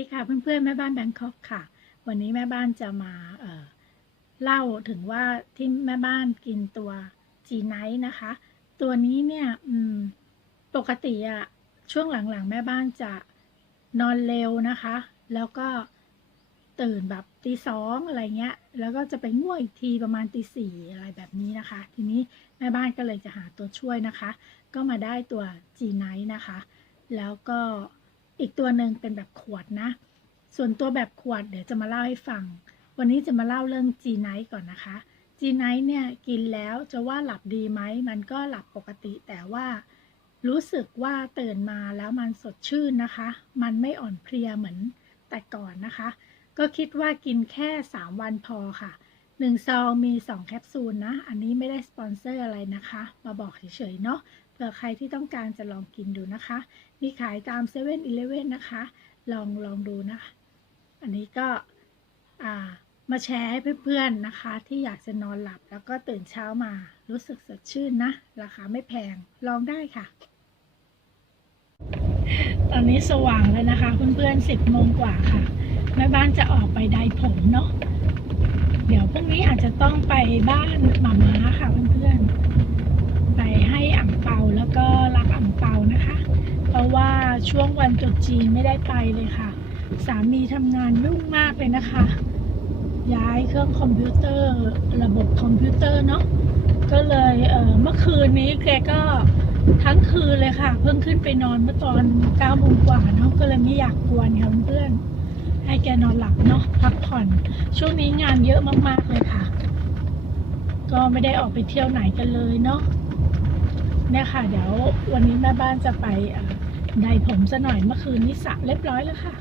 ดีค่ะเพื่อนๆแม่บ้านแบงคอกค่ะ วันนี้แม่บ้านจะมาเเล่าถึงว่าที่แม่บ้านกินตัวจีไนท์นะคะ ตัวนี้เนี่ยปกติอะช่วงหลังๆ แม่บ้านจะนอนเร็วนะคะ แล้วก็ตื่นแบบตีสองอะไรเงี้ย แล้วก็จะไปง่วงอีกทีประมาณตีสี่อะไรแบบนี้นะคะ ทีนี้แม่บ้านก็เลยจะหาตัวช่วยนะคะ ก็มาได้ตัวจีไนท์นะคะ แล้วก็ อีกตัวหนึ่งเป็นแบบขวดนะ ส่วนตัวแบบขวดเดี๋ยวจะมาเล่าให้ฟัง วันนี้จะมาเล่าเรื่อง G Night ก่อนนะคะ G Night เนี่ยกินแล้วจะว่าหลับดีไหมมันก็หลับปกติแต่ว่ารู้สึกว่าตื่นมาแล้วมันสดชื่นนะคะ มันไม่อ่อนเพลียเหมือนแต่ก่อนนะคะ ก็คิดว่ากินแค่ 3 วันพอค่ะ 1 ซองมี 2 แคปซูลนะ อันนี้ไม่ได้สปอนเซอร์อะไรนะคะ มาบอกเฉยๆเนาะ ผื่อใครที่ต้องการจะลองกินดูนะคะ มีขายตาม7 e เ e ่ e อนะคะ ลองลองดูนะคะ อันนี้ก็ามาแชร์ให้เพื่อนๆนะคะ ที่อยากจะนอนหลับแล้วก็ตื่นเช้ามารู้สึกสดชื่นนะ ราคาไม่แพงลองได้ค่ะ ตอนนี้สว่างแล้วนะคะ เพื่อนๆสิบโมงกว่าค่ะแม่บ้านจะออกไปไดผมเนาะเดี๋ยวพรุ่งนี้อาจจะต้องไปบ้านหมาม้าค่ะเพื่อนๆไปให้อ่าง แล้วก็รับอ่างเปานะคะ เพราะว่าช่วงวันตรุษจีนไม่ได้ไปเลยค่ะ สามีทำงานยุ่งมากเลยนะคะ ย้ายเครื่องคอมพิวเตอร์ ระบบคอมพิวเตอร์เนาะก็เลยเเมื่อคืนนี้แกก็ทั้งคืนเลยค่ะ เพิ่งขึ้นไปนอนเมื่อตอนเก้าโมงกว่าเนาะก็เลยไม่อยากกวนค่ะเพื่อนให้แกนอนหลับเนาะพักผ่อน ช่วงนี้งานเยอะมากๆเลยค่ะ ก็ไม่ได้ออกไปเที่ยวไหนกันเลยเนาะ เนี่ยค่ะ เดี๋ยววันนี้แม่บ้านจะไปเอ่อไดผมซะหน่อยเมื่อคืนนี้สระเรียบร้อยแล้วค่ะ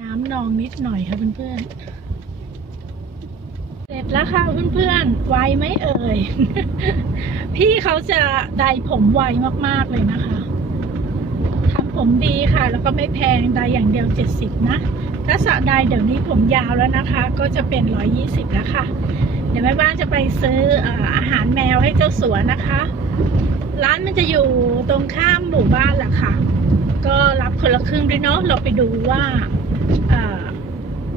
น้ำนองนิดหน่อยค่ะเพื่อนๆเสร็จแล้วค่ะเพื่อนๆไวไหมเอ่ย พี่เขาจะไดผมไวมากๆเลยนะคะทำผมดีค่ะ แล้วก็ไม่แพงไดอย่างเดียว70นะถ้าสระไดเดี๋ยวนี้ผมยาวแล้วนะคะ ก็จะเป็น120แล้วค่ะ เดี๋ยวแม่บ้านจะไปซื้อออาหารแมว ให้เจ้าสัวนะคะ ร้านมันจะอยู่ตรงข้ามหมู่บ้านแหละค่ะ ก็รับคนละครึ่งด้วยเนาะเราไปดูว่า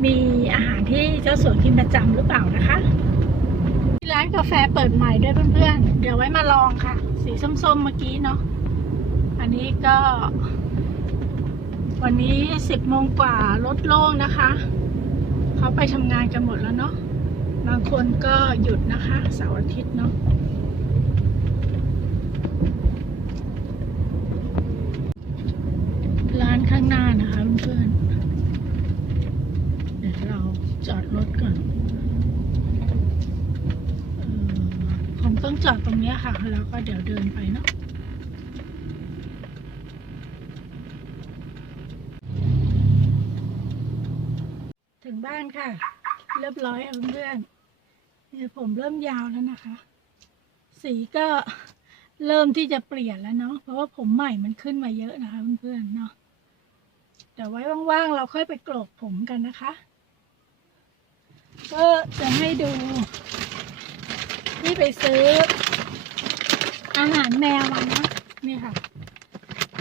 มีอาหารที่เจ้าสัวกินประจำหรือเปล่านะคะ ร้านกาแฟเปิดใหม่ด้วยเพื่อนๆ เดี๋ยวไว้มาลองค่ะ สีส้มๆเมื่อกี้เนาะอันนี้ก็ วันนี้สิบโมงกว่ารถโล่งนะคะ เขาไปทำงานกันหมดแล้วเนาะบางคนก็หยุดนะคะเสาร์อาทิตย์เนาะ ร้าน ข้างหน้านะคะเพื่อนๆเดี๋ยวเราจอดรถก่อนเออคงต้องจอดตรงนี้ค่ะ แล้วก็เดี๋ยวเดินไปเนาะถึงบ้านค่ะ เรียบร้อยเอาเพื่อนๆเนี่ยผมเริ่มยาวแล้วนะคะ สีก็เริ่มที่จะเปลี่ยนแล้วเนาะเพราะว่าผมใหม่มันขึ้นมาเยอะนะคะเพื่อนๆเนาะ ดี๋ยวไว้ว่างๆ เราค่อยไปโกรกผมกันนะคะ ก็จะให้ดูที่ไปซื้อ อาหารแมวมานะนี่ค่ะ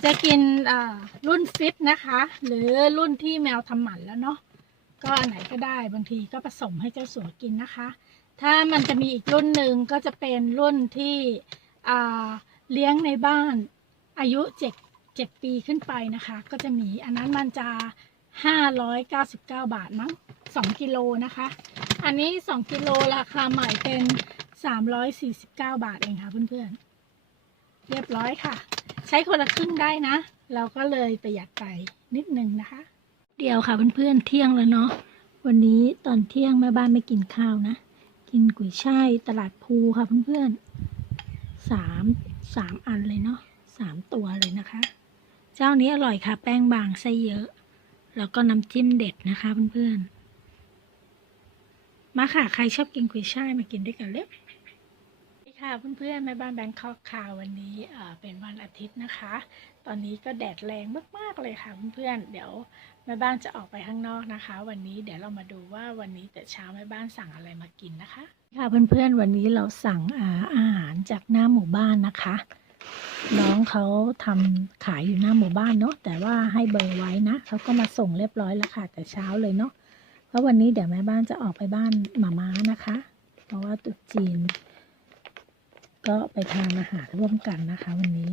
จะกินอ่ารุ่นฟิตนะคะ หรือรุ่นที่แมวทำหมันแล้วเนาะก็อันไหนก็ได้บางทีก็ผสมให้เจ้าสัวกินนะคะ ถ้ามันจะมีอีกรุ่นหนึ่งก็จะเป็นรุ่นที่อ่าเลี้ยงในบ้านอายุเจ็ด เจ็ดปีขึ้นไปนะคะ ก็จะมีอันนั้นมันจะห้าร้อยเก้าสิบเก้าบาทมั้งสองกิโลนะคะ อันนี้สองกิโลราคาใหม่เป็นสามร้อยสี่สิบเก้าบาทเองค่ะเพื่อนๆ เรียบร้อยค่ะ ใช้คนละครึ่งได้นะ เราก็เลยประหยัดไปนิดนึงนะคะ เดียวค่ะเพื่อนๆเที่ยงแล้วเนาะวันนี้ตอนเที่ยงแม่บ้านไม่กินข้าวนะ กินกุยช่ายตลาดภูค่ะเพื่อนๆสามสามอันเลยเนาะสามตัวเลยนะคะ เจ้านี้อร่อยค่ะ แป้งบางไส้เยอะ แล้วก็น้ำจิ้มเด็ดนะคะเพื่อนๆ มาค่ะ ใครชอบกินกุยช่ายมากินด้วยกันเร็วค่ะเพื่อนๆแม่บ้านแบงคอกค่ะวันนี้เป็นวันอาทิตย์นะคะ ตอนนี้ก็แดดแรงมากๆเลยค่ะเพื่อนๆเดี๋ยวแม่บ้านจะออกไปข้างนอกนะคะ วันนี้เดี๋ยวเรามาดูว่าวันนี้แต่เช้าแม่บ้านสั่งอะไรมากินนะคะ ค่ะเพื่อนๆวันนี้เราสั่งอาหารจากหน้าหมู่บ้านนะคะ น้องเขาทำขายอยู่หน้าหมู่บ้านเนาะแต่ว่าให้เบอร์ไว้นะเขาก็มาส่งเรียบร้อยแล้วค่ะ แต่เช้าเลยเนาะเพราะวันนี้เดี๋ยวแม่บ้านจะออกไปบ้านหมาม้านะคะ เพราะว่าตุ๊กจีน ก็ไปทานอาหารร่วมกันนะคะ วันนี้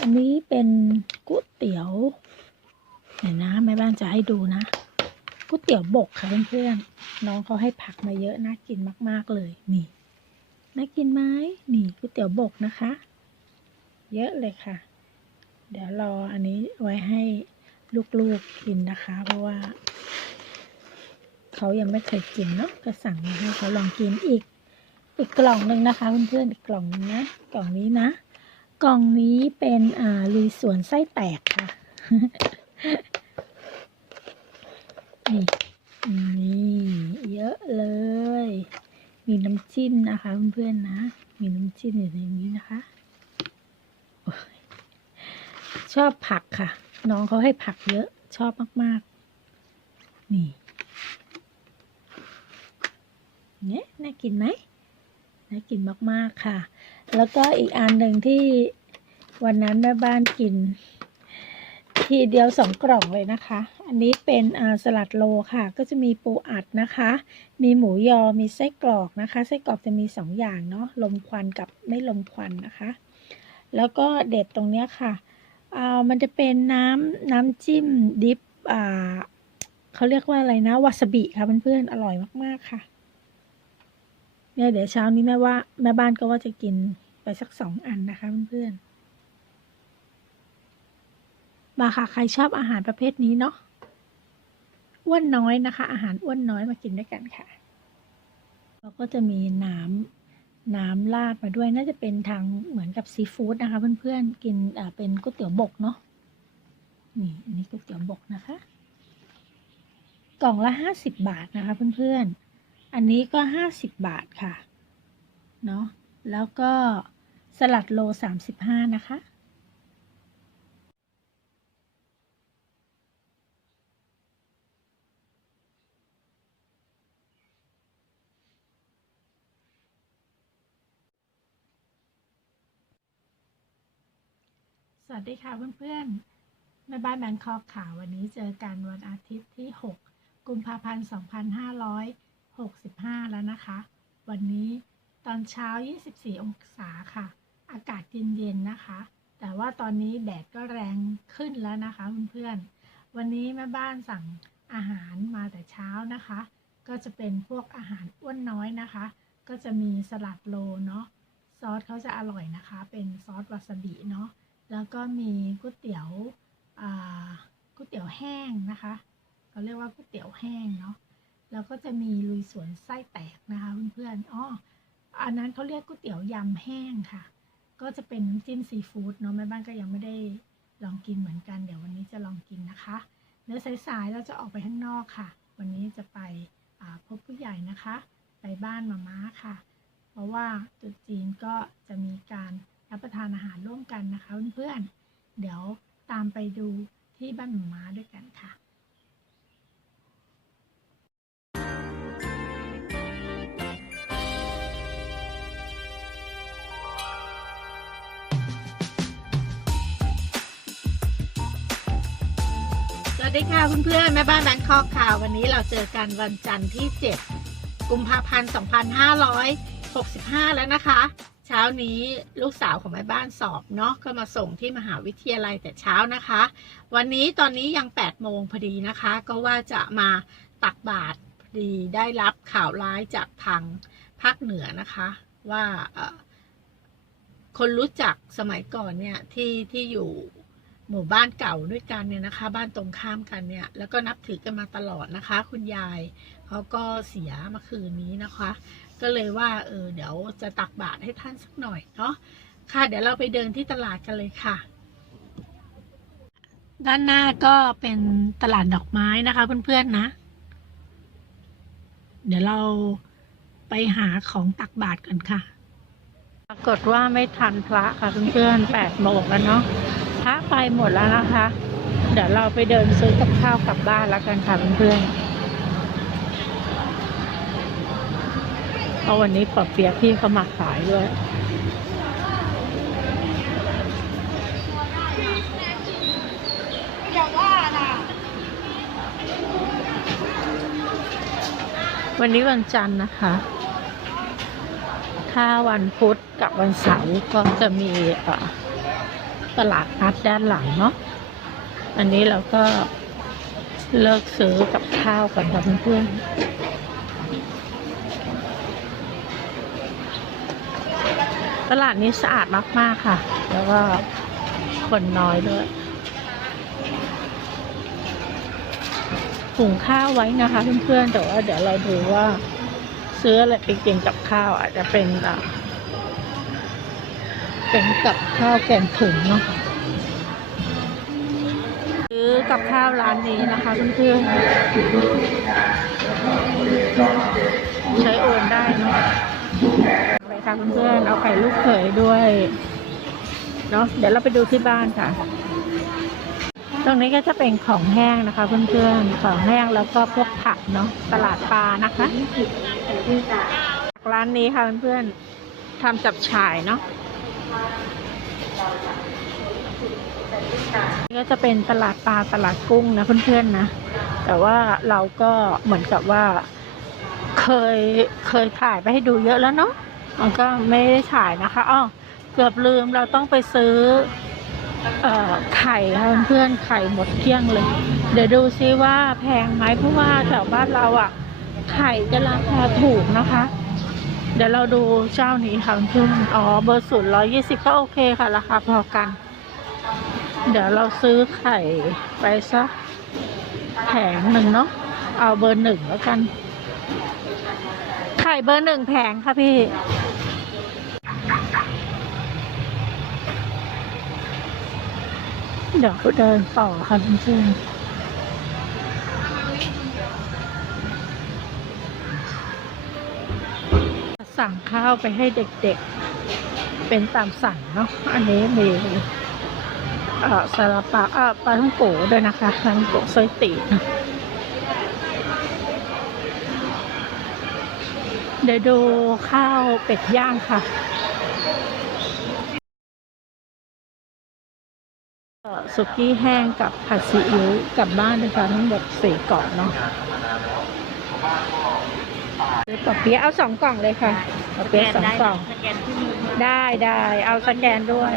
อันนี้เป็นก๋วยเตี๋ยวเดี๋ยวนะแม่บ้านจะให้ดูนะก๋วยเตี๋ยวบกค่ะเพื่อนๆน้องเขาให้ผักมาเยอะน่ากินมาก ๆเลยนี่น่ากินไหมนี่ก๋วยเตี๋ยวบกนะคะ เยอะเลยค่ะ เดี๋ยวรออันนี้ไว้ให้ลูกๆกินนะคะ เพราะว่า เขายังไม่เคยกินเนาะก็สั่งมาให้เขาลองกินอีก อีกกล่องหนึ่งนะคะเพื่อนๆอีกกล่องนึงนะกล่องนี้นะ กล่องนี้เป็นอ่าลุยสวนไส้แตกค่ะนี่นี่เยอะเลย มีน้ำจิ้มนะคะเพื่อนๆนะ มีน้ำจิ้มอยู่ในนี้นะคะ ชอบผักค่ะ น้องเขาให้ผักเยอะชอบมาก ๆ นี่ เนี่ยน่ากินไหมน่ากินมาก ๆ ค่ะ แล้วก็อีกอันหนึ่งที่วันนั้นแม่บ้านกิน ทีเดียวสองกล่องเลยนะคะ อันนี้เป็นสลัดโลค่ะ ก็จะมีปูอัดนะคะ มีหมูยอมีไส้กรอกนะคะ ไส้กรอกจะมีสองอย่างเนาะลมควันกับไม่ลมควันนะคะ แล้วก็เด็ดตรงเนี้ยค่ะ อ่ามันจะเป็นน้ำน้ำจิ้มดิฟอ่าเขาเรียกว่าอะไรนะวาซาบิค่ะเพื่อนๆอร่อยมากๆค่ะ เนี่ยเดี๋ยวเช้านี้แม่ว่า แม่บ้านก็ว่าจะกินไปสักสองอันนะคะเพื่อนๆมาค่ะใครชอบอาหารประเภทนี้เนาะอ้วนน้อยนะคะ อาหารอ้วนน้อยมากินด้วยกันค่ะ แล้วก็จะมีน้ำ น้ำราดมาด้วยน่าจะเป็นทางเหมือนกับซีฟู้ดนะคะเพื่อนๆกินอ่าเป็นก๋วยเตี๋ยวบกเนาะนี่อันนี้ก๋วยเตี๋ยวบกนะคะ กล่องละห้าสิบบาทนะคะเพื่อนๆ อันนี้ก็ห้าสิบบาทค่ะเนาะแล้วก็สลัดโลสามสิบห้านะคะ สวัสดีค่ะเพื่อนๆแม่บ้านแบงคอกค่ะวันนี้เจอกันวันอาทิตย์ที่ 6 กุมภาพันธ์ 2565 แล้วนะคะ วันนี้ตอนเช้า 24 องศาค่ะ อากาศเย็นๆนะคะ แต่ว่าตอนนี้แดดก็แรงขึ้นแล้วนะคะเพื่อนๆวันนี้แม่บ้านสั่งอาหารมาแต่เช้านะคะ ก็จะเป็นพวกอาหารอ้วนน้อยนะคะ ก็จะมีสลัดโลเนาะซอสเขาจะอร่อยนะคะ เป็นซอสวาซาบิเนาะ แล้วก็มีก๋วยเตี๋ยวอ่าก๋วยเตี๋ยวแห้งนะคะเขาเรียกว่าก๋วยเตี๋ยวแห้งเนาะแล้วก็จะมีลุยสวนไส้แตกนะคะเพื่อนๆอ๋ออันนั้นเขาเรียกก๋วยเตี๋ยวยำแห้งค่ะ ก็จะเป็นน้ำจิ้มซีฟู้ดเนาะแม่บ้านก็ยังไม่ได้ลองกินเหมือนกัน เดี๋ยววันนี้จะลองกินนะคะเดี๋ยวสายๆเราจะออกไปข้างนอกค่ะ วันนี้จะไปพบผู้ใหญ่นะคะ ไปบ้านมาม่าค่ะ เพราะว่าตรุ๊จีนก็จะมีการ รับประทานอาหารร่วมกันนะคะเพื่อนๆ เดี๋ยวตามไปดูที่บ้านหมาม้าด้วยกันค่ะสวัสดีค่ะเพื่อนๆแม่บ้านแบงคอกค่ะวันนี้เราเจอกันวันจันทร์ที่ 7 กุมภาพันธ์ 2565 แล้วนะคะ เช้านี้ลูกสาวของแม่บ้านสอบเนาะก็มาส่งที่มหาวิทยาลัยแต่เช้านะคะ วันนี้ตอนนี้ยัง8โมงพอดีนะคะ ก็ว่าจะมาตักบาตรพอดีได้รับข่าวร้ายจากทางภาคเหนือนะคะ ว่าคนรู้จักสมัยก่อนเนี่ยที่ที่อยู่หมู่บ้านเก่าด้วยกันเนี่ยนะคะ บ้านตรงข้ามกันเนี่ย แล้วก็นับถือกันมาตลอดนะคะ คุณยายเขาก็เสียเมื่อคืนนี้นะคะ ก็เลยว่าเออเดี๋ยวจะตักบาตรให้ท่านสักหน่อยเนาะค่ะ เดี๋ยวเราไปเดินที่ตลาดกันเลยค่ะ ด้านหน้าก็เป็นตลาดดอกไม้นะคะ เพื่อนๆนะ เดี๋ยวเราไปหาของตักบาตรกันค่ะ ปรากฏว่าไม่ทันพระค่ะเพื่อนๆแปดโมงแล้วเนาะพระไปหมดแล้วนะคะ เดี๋ยวเราไปเดินซื้อกับข้าวกลับบ้านแล้วกันค่ะเพื่อนๆ เพราะวันนี้ปอบเปียกพี่เขามาขายด้วยวันนี้วันจันทร์นะคะ ถ้าวันพุธกับวันเสาร์ก็จะมีตลาดนัดด้านหลังเนาะ อันนี้เราก็เลิกซื้อกับข้าวกันเพื่อน ตลาดนี้สะอาดมาก ๆ ค่ะ แล้วก็คนน้อยด้วยหุงข้าวไว้นะคะเพื่อนๆ แต่ว่าเดี๋ยวเราดูว่า ซื้ออะไรไปกินกับข้าวอาจจะเป็นเป็นกับข้าวแกงถุงเนาะซื้อกับข้าวร้านนี้นะคะเพื่อนๆ ใช้โอนได้เนาะ ค่ะเพื่อนๆเอาไข่ลูกเขยด้วยเนาะเดี๋ยวเราไปดูที่บ้านค่ะ ตรงนี้ก็จะเป็นของแห้งนะคะ เพื่อนๆของแห้งแล้วก็พวกผักเนาะตลาดปลานะคะร้านนี้ค่ะเพื่อนๆทำจับฉ่ายเนาะก็จะเป็นตลาดปลาตลาดกุ้งนะเพื่อนๆนะ แต่ว่าเราก็เหมือนกับว่าเคยเคยถ่ายไปให้ดูเยอะแล้วเนาะ มันก็ไม่ได้ถ่ายนะคะอ้อเกือบลืมเราต้องไปซื้อเอ่อไข่ค่ะเพื่อนๆไข่หมดเกลี้ยงเลย เดี๋ยวดูซิว่าแพงไหมเพราะว่าแถวบ้านเราอะ ไข่จะราคาถูกนะคะ เดี๋ยวเราดูเจ้านี้ค่ะเพื่อนอ๋อเบอร์ศูนย์ร้อยยี่สิบก็โอเคค่ะราคาพอกัน เดี๋ยวเราซื้อไข่ไปสักแผงหนึ่งเนาะเอาเบอร์หนึ่งแล้วกัน ไข่เบอร์หนึ่งแผงค่ะพี่ ดี๋ยวเดินต่อค่ะเพื่อนสั่งข้าวไปให้เด็กๆ เป็นตามสั่งเนาะ อันนี้มีเอ่อซาลาเปาปลาท่องโกด้วยนะคะปลาท่องโกซอยตีนะเดี๋ยวดูข้าวเป็ดย่างค่ะ สุกี้แห้งกับผัดซีอิ๊วกลับบ้านนะคะทั้งหมดสี่กล่องเนาะปอเปี๊ยะเอาสองกล่องเลยค่ะปอเปี๊ยะสองกล่องสแกนที่มือได้ได้เอาสแกนด้วย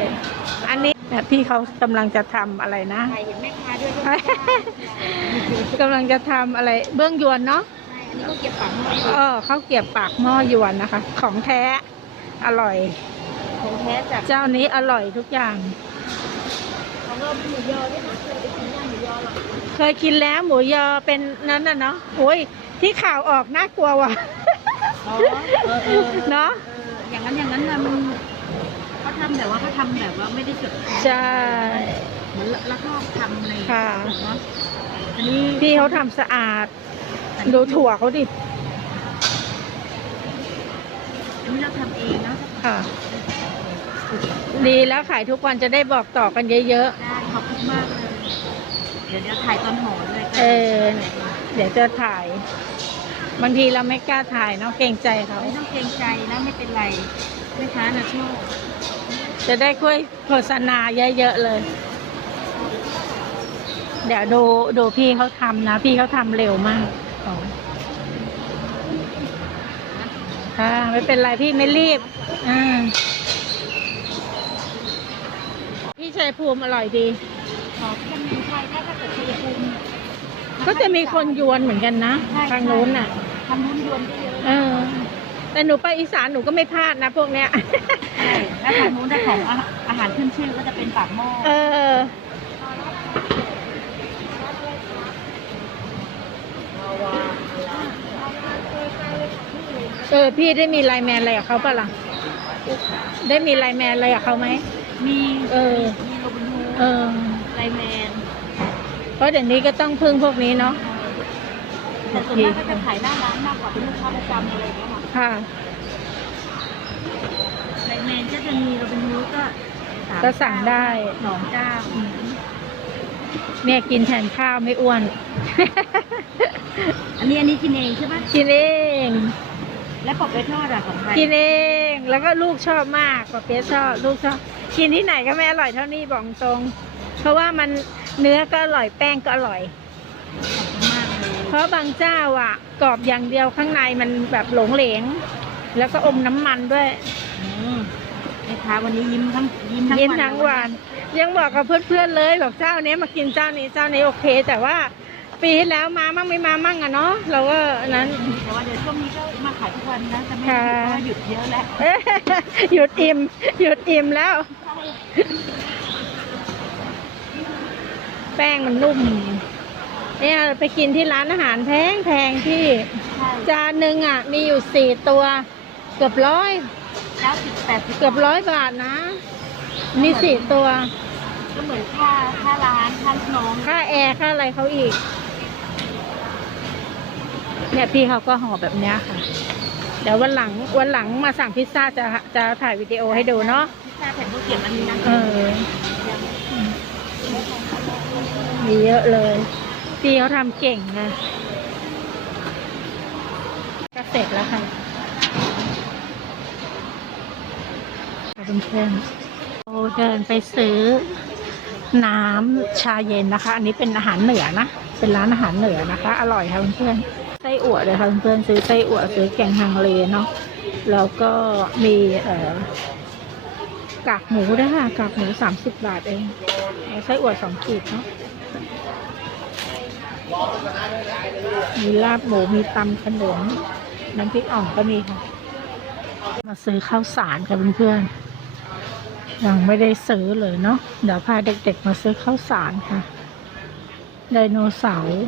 อันนี้แบบพี่เขากำลังจะทำอะไรนะใครเห็นแม่ค้าด้วยก็กำลังจะทำอะไรเบื้องยวนเนาะอันนี้ก็เก็บปากหม้อเออข้าวเกรียบปากหม้อยวนนะคะ ของแท้อร่อย ของแท้จากเจ้านี้อร่อยทุกอย่าง ของเราหมูยอด้วยนะเคยไปกินย่างหมูยอหรอเคยกินแล้วหมูยอเป็นนั้นน่ะเนาะโอ้ยที่ข่าวออกน่ากลัวว่ะอ๋อเออเออเนาะเอออย่างนั้นอย่างนั้นนะมันเขาทำแต่ว่าเขาทำแบบว่าไม่ได้จดใช่ เหมือนแล้วก็ทำอะไรค่ะ เนาะอันนี้พี่เขาทำสะอาด ดูถั่วเขาดิอันนี้เราทำเองเนาะค่ะ ดีแล้วขายทุกวันจะได้บอกต่อกันเยอะได้ ขอบคุณมากเลย เดี๋ยวเดี๋ยวถ่ายตอนห่อเลยๆเออ เดี๋ยวจะถ่าย บางทีเราไม่กล้าถ่ายเนาะเกรงใจเขา ไม่ต้องเกรงใจนะไม่เป็นไรแม่ค้านะชอบจะได้คุยโฆษณาเยอะๆเลย เดี๋ยวดูดูพี่เขาทำนะ พี่เขาทำเร็วมากอ๋อค่ะไม่เป็นไรพี่ไม่รีบ อ่า พี่ ชัยภูมิอร่อยดี ขอเป็นเมืองไทยได้ถ้าเกิดชัยภูมิก็จะมีคนยวนเหมือนกันนะใช่ทางนู้นน่ะ ทำนู้นยวนก็เยอะเออ แต่หนูไปอีสานหนูก็ไม่พลาดนะพวกเนี้ย ใช่แล้วทางนู้นถ้าของอาหารอาหารขึ้นชื่อก็จะเป็นปากหม้อเออ เออ พี่ได้มีไลน์แมนอะไรกับเขาปะล่ะ ได้มีไลน์แมนอะไรกับเขาไหม มี เออ มีโรบินฮูด เออไลแมนเพราะเดี๋ยวนี้ก็ต้องพึ่งพวกนี้เนาะแต่ส่วนมากก็จะขายหน้าร้านมากกว่าเป็นลูกค้าประจำอะไรอย่างเงี้ยค่ะค่ะไลแมนก็จะมีโรบินฮูดก็ามก็สั่งได้สองเจ้าเนี่ยกินแทนข้าวไม่อ้วน อันนี้อันนี้กินเองใช่ไหมกินเอง และปอบไปทอดอะของใครกินเอง แล้วก็ลูกชอบมากปอเปี๊ยะชอบลูกชอบ กินที่ไหนก็ไม่อร่อยเท่านี้บอกตรง เพราะว่ามันเนื้อก็อร่อยแป้งก็อร่อยขอบคุณมากเลยเพราะบางเจ้าอะ กรอบอย่างเดียวข้างในมันแบบหลงเหลง แล้วก็อมน้ำมันด้วยอืมแม่ค้าวันนี้ยิ้มทั้งยิ้มทั้งยิ้มวันทั้งวัน ยังบอกกับเพื่อนๆเลยบอกเจ้านี้มากินเจ้านี้เจ้านี้โอเค แต่ว่าปีที่แล้วมามั่งไม่มามั่งอะเนาะเราก็อันนั้นแต่ว่าเดี๋ยวช่วงนี้ก็มาขายทุกวันนะจะไม่ค่ะหยุดเพราะว่าหยุดเยอะแล้วเอ๊ะหยุดอิ่มหยุดอิ่มแล้ว แป้งมันนุ่ม เนี่ยไปกินที่ร้านอาหารแพงแพงที่ใช่จานหนึ่งอะ มีอยู่สี่ตัว เกือบร้อยเก้าสิบแปดสิบเกือบร้อยบาทนะ มีสี่ตัว ก็เหมือนค่าค่าร้านค่าลูกน้องค่าแอร์ค่าอะไรเขาอีก เนี่ยพี่เขาก็ห่อแบบเนี้ยค่ะ เดี๋ยววันหลังวันหลังมาสั่งพิซซ่าจะจะถ่ายวิดีโอให้ดูเนาะ พิซซ่าแผ่นข้าวเกรี๊ยวอันนี้นะเออ มีเยอะเลย พี่เขาทำเก่งนะก็เสร็จแล้วค่ะเพื่อนๆเราเดินไปซื้อน้ำชาเย็นนะคะ อันนี้เป็นอาหารเหนือนะ เป็นร้านอาหารเหนือนะคะ อร่อยค่ะเพื่อนๆไส้อั่วเลยค่ะเพื่อนๆซื้อไส้อั่วซื้อแกงฮังเลเนาะ แล้วก็มีเอ่อ กากหมูด้วยค่ะ กากหมูสามสิบบาทเองเอาไส้อั่วสองขีดเนาะมีลาบหมูมีตำขนมน้ำพริกอ่องก็มีค่ะ มาซื้อข้าวสารค่ะเพื่อนๆยังไม่ได้ซื้อเลยเนาะเดี๋ยวพาเด็กๆมาซื้อข้าวสารค่ะไดโนเสาร์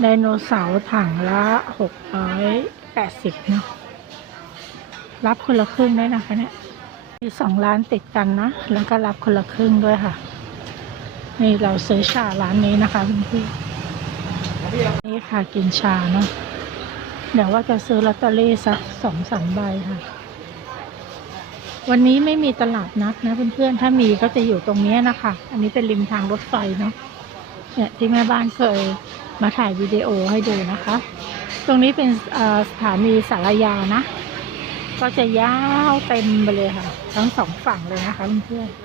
ไดโนเสาร์ถังละหกร้อยแปดสิบเนาะรับคนละครึ่งได้นะคะเนี่ยีสองร้านติดกันนะ แล้วก็รับคนละครึ่งด้วยค่ะ นี่เราซื้อชาร้านนี้นะคะเพื่อนๆนี่ค่ะกินชาเนาะเดี๋ยวว่าจะซื้อลอตเตอรี่สักสองสามใบค่ะ วันนี้ไม่มีตลาดนัดนะเพื่อนๆ ถ้ามีก็จะอยู่ตรงนี้นะคะ อันนี้เป็นริมทางรถไฟเนาะเนี่ยที่แม่บ้านเคยมาถ่ายวิดีโอให้ดูนะคะ ตรงนี้เป็นสถานีสารยานะ ก็จะยาวเต็มไปเลยค่ะ ทั้งสองฝั่งเลยนะคะเพื่อนๆ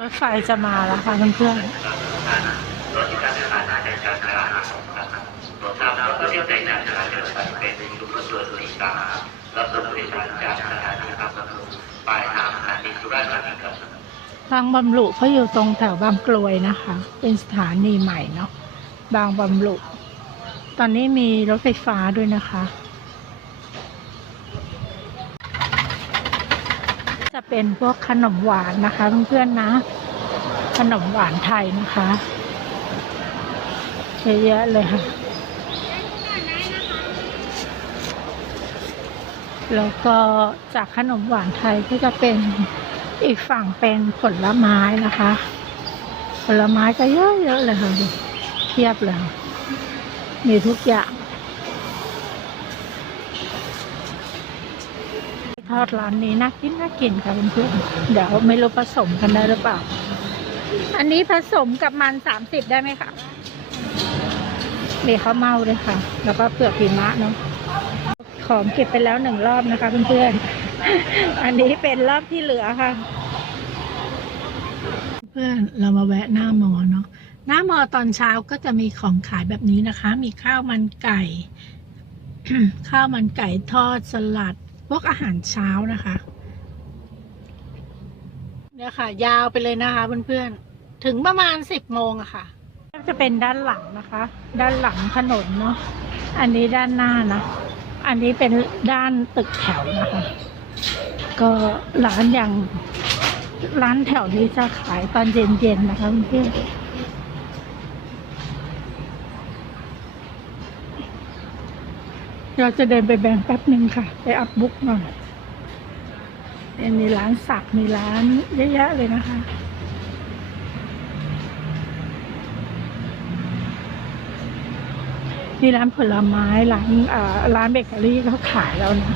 รถไฟจะมาแล้วค่ะเพื่อนบางบำรุเขาอยู่ตรงแถวบางกลวยนะคะ เป็นสถานีใหม่เนาะบางบำรุ ตอนนี้มีรถไฟฟ้าด้วยนะคะ จะเป็นพวกขนมหวานนะคะเพื่อนๆนะ ขนมหวานไทยนะคะเยอะแยะเลยค่ะ แล้วก็จากขนมหวานไทยก็จะเป็นอีกฝั่งเป็นผลไม้นะคะ ผลไม้ก็เยอะๆเลยค่ะเทียบเลย มีทุกอย่างทอดร้านนี้น่ากินน่ากินค่ะเพื่อนๆเดี๋ยวไม่รู้ผสมกันได้หรือเปล่า อันนี้ผสมกับมันสามสิบได้ไหมคะมีข้าวเม่าด้วยค่ะ แล้วก็เปลือกหิมะเนาะของเก็บไปแล้วหนึ่งรอบนะคะเพื่อนๆ อันนี้เป็นรอบที่เหลือค่ะ เพื่อนเรามาแวะหน้ามอเนาะ หน้ามอตอนเช้าก็จะมีของขายแบบนี้นะคะ มีข้าวมันไก่ ข้าวมันไก่ทอดสลัด พวกอาหารเช้านะคะ เนี่ยค่ะ ยาวไปเลยนะคะเพื่อนๆ ถึงประมาณสิบโมงอะค่ะจะเป็นด้านหลังนะคะ ด้านหลังถนนเนาะ อันนี้ด้านหน้านะ อันนี้เป็นด้านตึกแถวนะคะ ก็ร้านอย่างร้านแถวนี้จะขายตอนเย็นๆนะคะเพื่อนๆ เราจะเดินไปแบงค์แป๊บหนึ่งค่ะ ไปอัพบุ๊กหน่อยเนี่ยมีร้านสักมีร้านเยอะแยะเลยนะคะมีร้านผลไม้ร้านเอ่อร้านเบเกอรี่เขาขายแล้วนะ